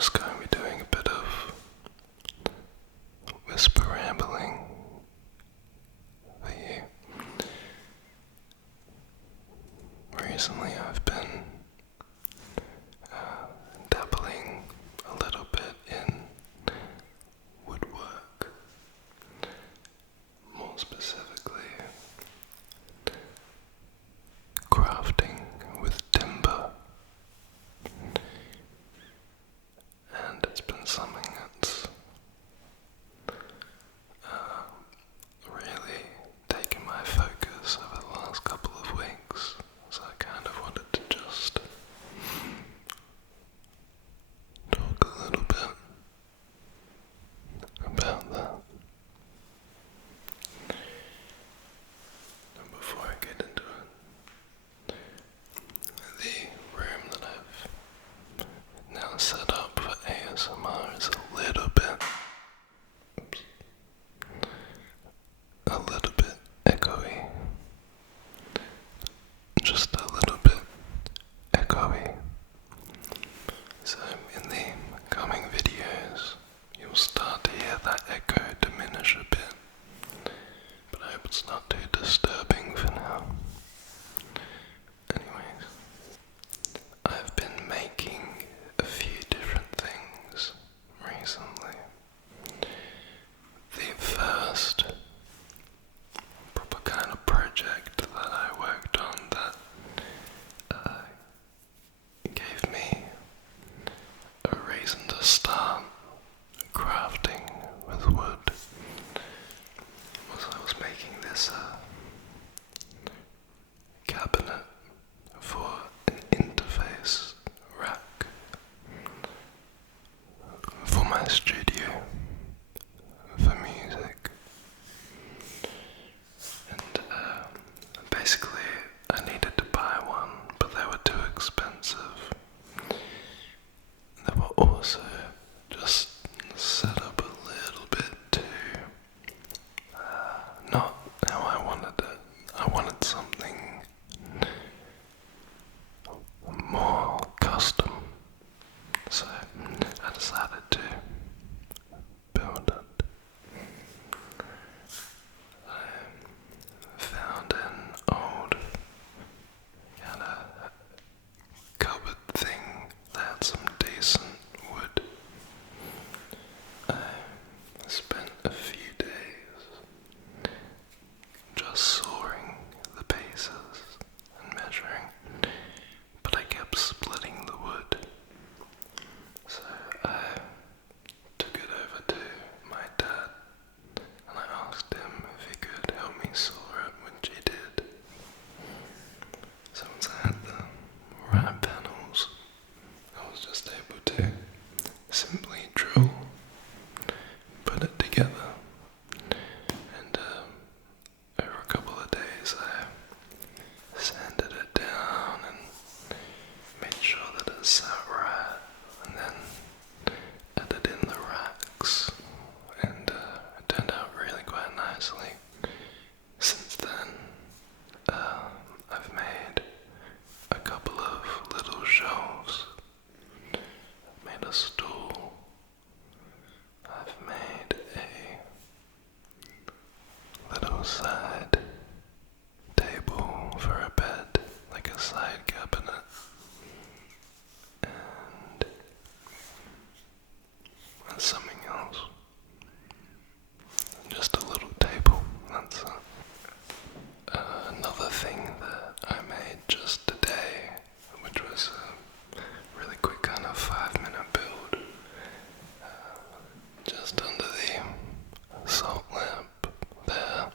just going to be doing a bit of whisper rambling for you. Recently I've been dabbling a little bit in woodwork, more specifically crafting with timber, and it's been something that's really taken my focus over the last couple of weeks, so I kind of wanted to just talk a little bit about that. And before I get into it, the room that I've now set up for ASMR is a little bit echoey. Just a little bit echoey. So in the coming videos, you'll start to hear that echo diminish a bit. But I hope it's not too disturbing for now. Anyways, I've been making a few different things recently. The first proper kind of project that I worked on that gave me a reason to start crafting with wood was I was making this cabinet for an interface rack for my studio for music. And basically I needed to buy one, but they were too expensive. They were also just set up a little bit too not how I wanted it. I wanted something more custom, so I decided to build it. I found an old kind of cupboard thing that had some decent wood. I spent a few days just sawing the pieces and measuring, but I kept splitting the wood. So I took it over to my dad and I asked him if he could help me saw it, which he did. So once I had the right panels, I was just able to simply drill, put it together, and over a couple of days I sanded it down and made sure that it sat right, and then added in the racks, and it turned out really quite nicely. Since then, I've made a couple of little shelves. I've made a stool. I've made a little side table for a bed, like a side cabinet. And something else. Just a little table, that's it. Another thing that I made just today, which was a really quick kind of 5-minute build, just under the salt lamp there.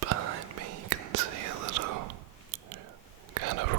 Behind me you can see a little kind of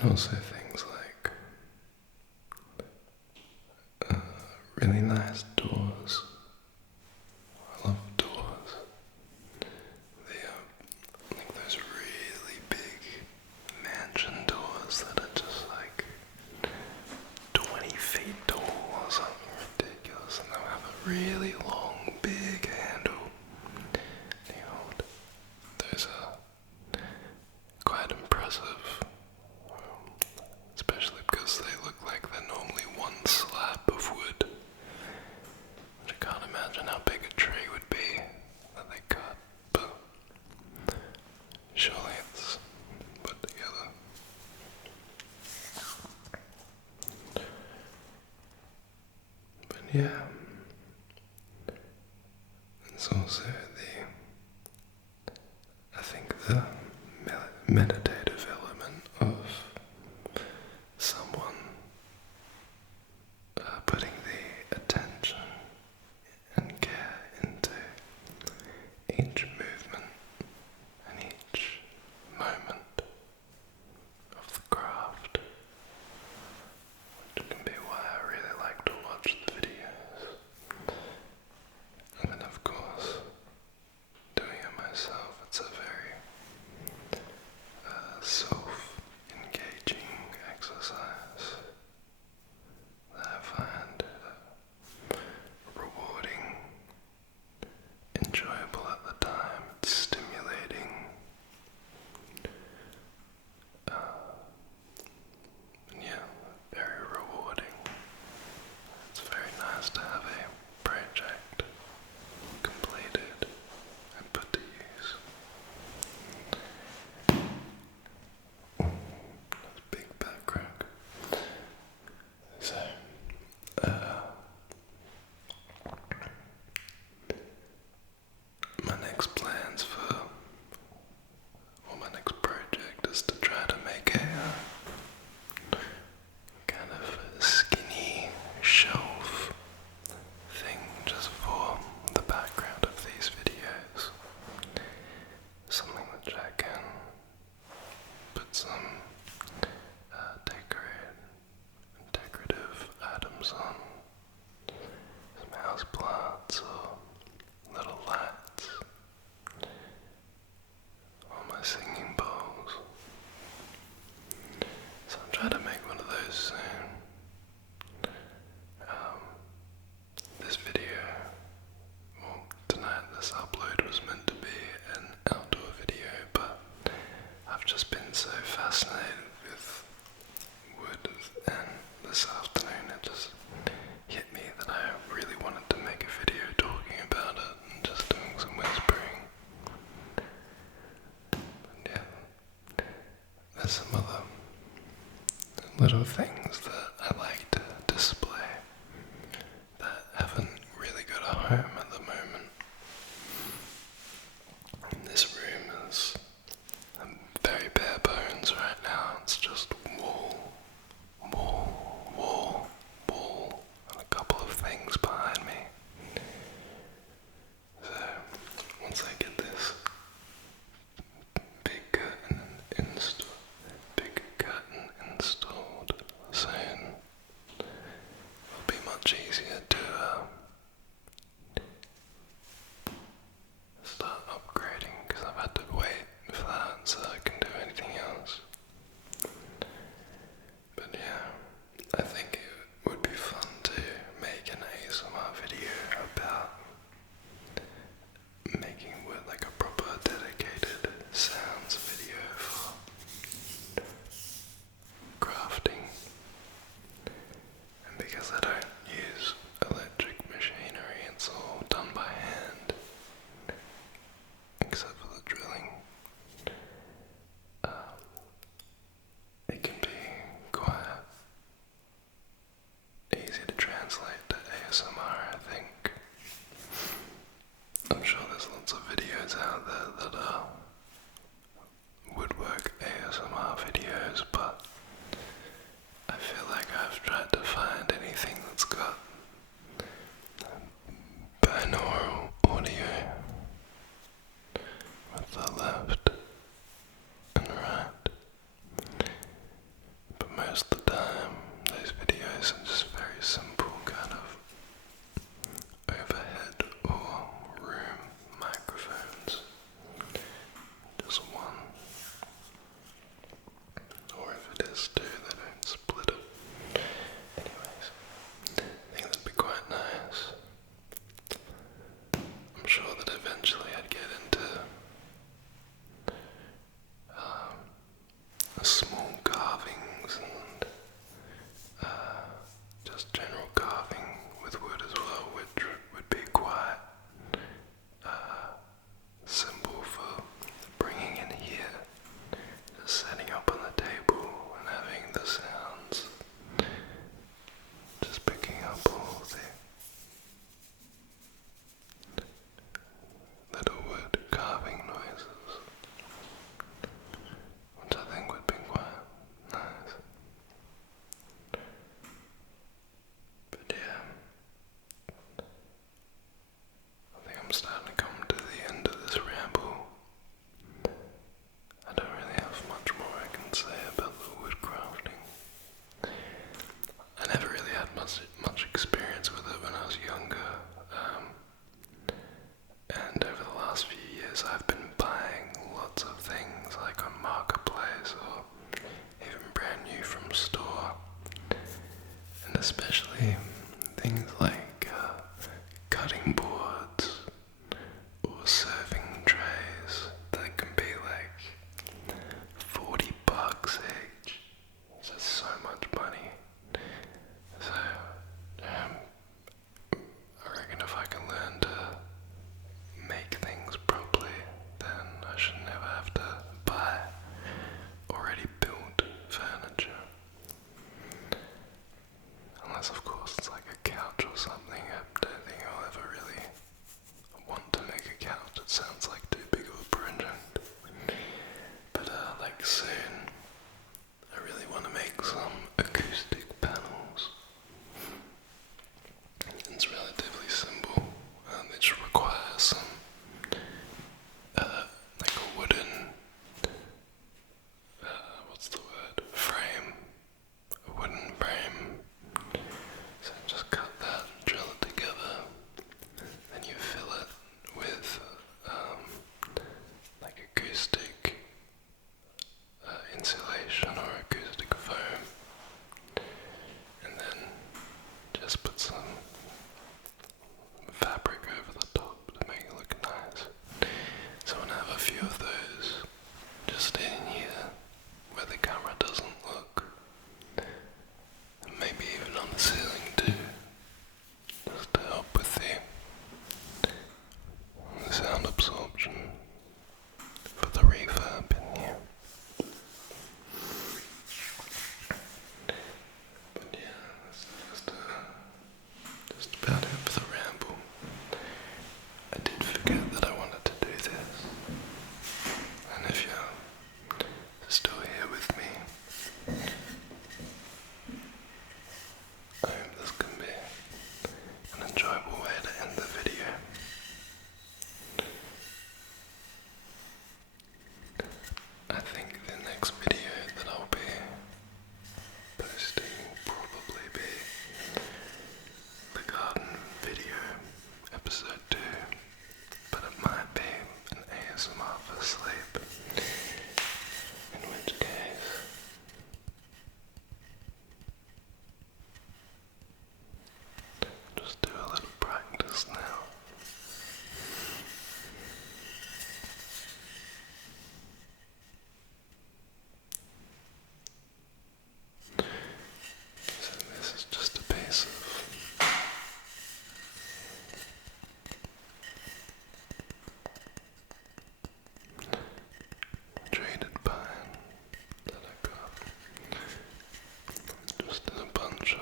And also things like really nice doors. I love doors. They are like those really big mansion doors that are just like 20 feet tall or something ridiculous, and they'll have a really long, big handle. Those are quite impressive, especially because they look like they're normally one slab of wood. I can't imagine how big a tree would be that they cut, but surely it's put together. But yeah, it's also I think the meditative element of someone putting the attention and care into each movement and each moment of the craft, which can be why I really like to watch the videos. And then of course, doing it myself, it's a very self-engaging exercise that I find rewarding, enjoyable at the time. It's stimulating, and yeah, very rewarding. It's very nice to have a project completed and put to use. That's a big back crack. So, my next plans for, or my next project is to try to make a kind of skinny shelf thing just for the background of these videos. Something which I can put some decorative items on, some house plants or little lights on my singing bowls. So I'm trying to make one of those soon. This video, well, tonight this upload was meant to be an outdoor video, but I've just been so fascinated with wood, and this afternoon it just hit me that I really wanted to make a video talking about it and just doing some whispering. And yeah, there's some other little things that I like to display that haven't really got a home at the moment. This room is very bare bones right now. It's just wall, and a couple of things behind me. So once I get this big curtain installed soon, most of the time, those videos are just very simple, kind of overhead or room microphones. Just one. Or if it is two, they don't split it. Anyways, I think that'd be quite nice. I'm sure that eventually I'd get into small carvings and just general carving with wood as well, which would be quite simple for bringing in here, just setting up on the table and having the sounds, just picking up all the little wood carving noises, which I think would be quite nice. But yeah, I think I'm starting to come to the end of this ramble. I don't really have much more I can say about the wood crafting. I never really had much experience with it when I was younger, and over the last few years I've been buying lots of things like on Marketplace or even brand new from store, and especially things like cutting boards or serving trays that can be like $40 each. It's just so much money. So I reckon if I can learn to make things properly, then I should never have to buy already built furniture. Unless of course it's like a couch or something. I don't think I'll ever really want to make a couch. It sounds like too big of a project. But like soon, I really want to make some acoustic panels. It's relatively simple. It just requires some like a wooden what's the word? Frame. A wooden frame. So just cut that, drill it together, then you fill it with like acoustic insulation or acoustic foam, and then just put some fabric over the top to make it look nice. So I'm gonna have a few of those just in here where the camera doesn't look, and maybe even on the ceiling too, just to help with the sound absorption for the reverb in here. But yeah, that's just about it for the ramble. I did forget that I wanted to do this, and if you're still here with me, I hope this can be an enjoyable way to end the video. I think the next video that I'll be posting will probably be the garden video, episode 2, but it might be an ASMR for sleep, in which case just do a little practice now. So this is just a piece of traded pine that I got just in a bunch of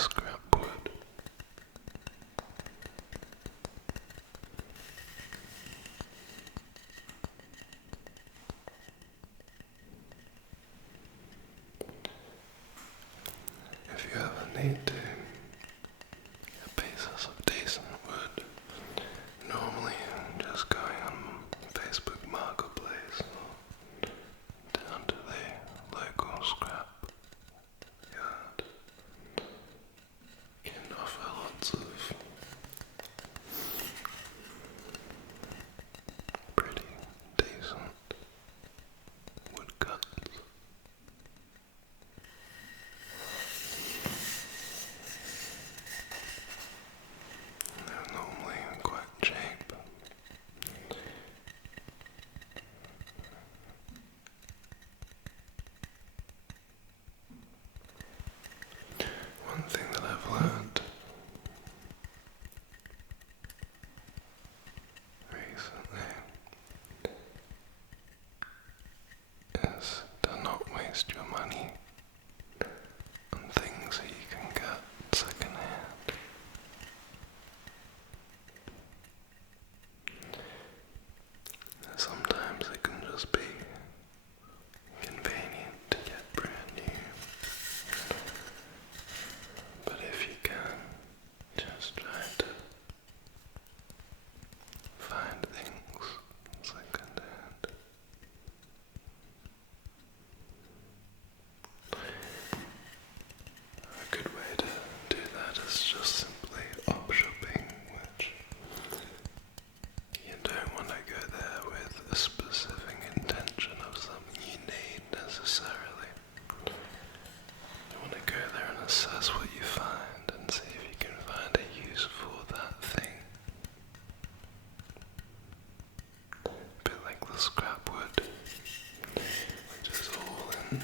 scrap wood. If you ever need to get pieces of decent wood, normally just going on Facebook Marketplace or specific intention of something you need necessarily. You want to go there and assess what you find and see if you can find a use for that thing. A bit like the scrap wood, which is all in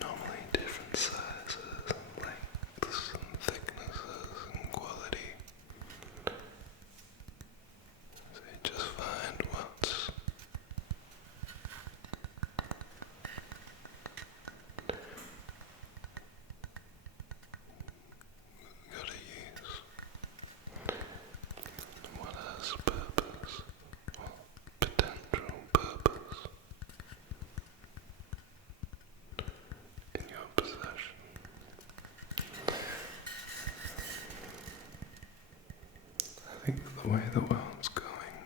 normally different sizes and lengths and thicknesses and quality. So you just find what's got a use and what has purpose, or potential purpose in your possession. I think the way the world's going,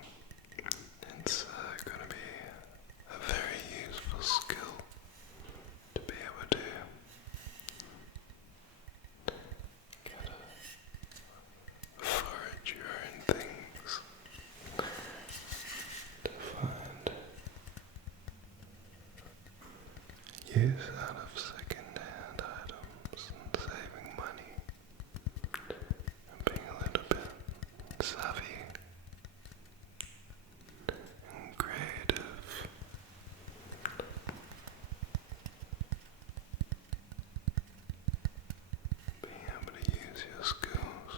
it's going to be a very useful skill to be able to get a forage your own things, to find use out of second-hand items and saving money and being a little bit savvy and creative. Being able to use your skills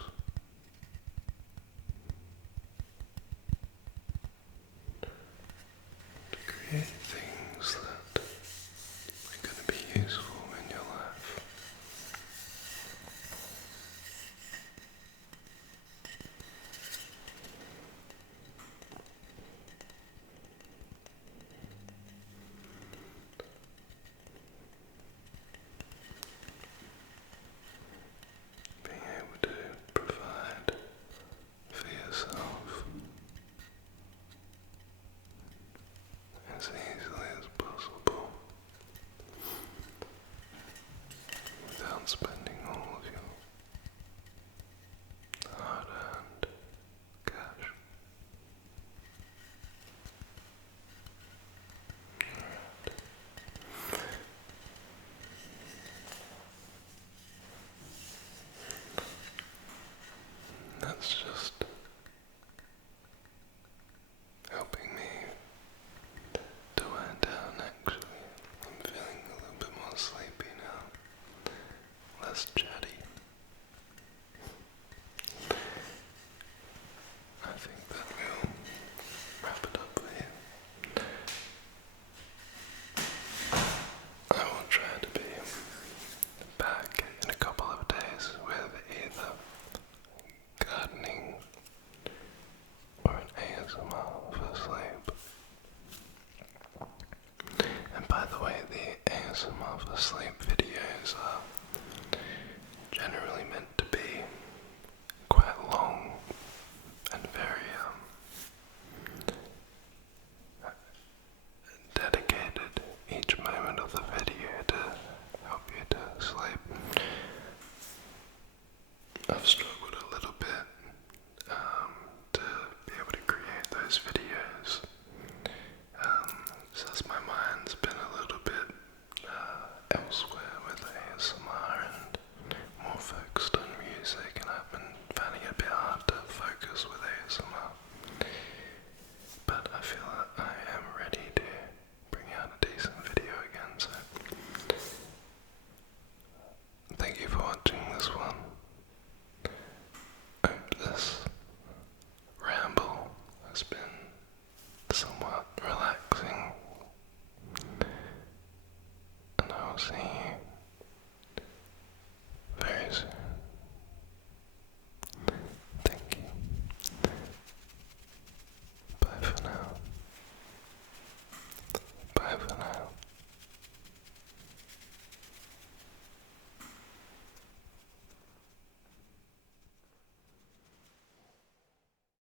to create things that are going to be useful in your life. Being able to provide for yourself as easily as possible without spending all of your hard-earned cash. That's just helping me to wind down, actually. I'm feeling a little bit more sleepy now, less chatty. I think that we'll wrap it up here. I will try to be back in a couple of days with either gardening or an ASMR for sleep. And by the way, the ASMR for sleep videos are generally meant to be quite long and very dedicated, each moment of the video to help you to sleep. I've struggled a little bit to be able to create those videos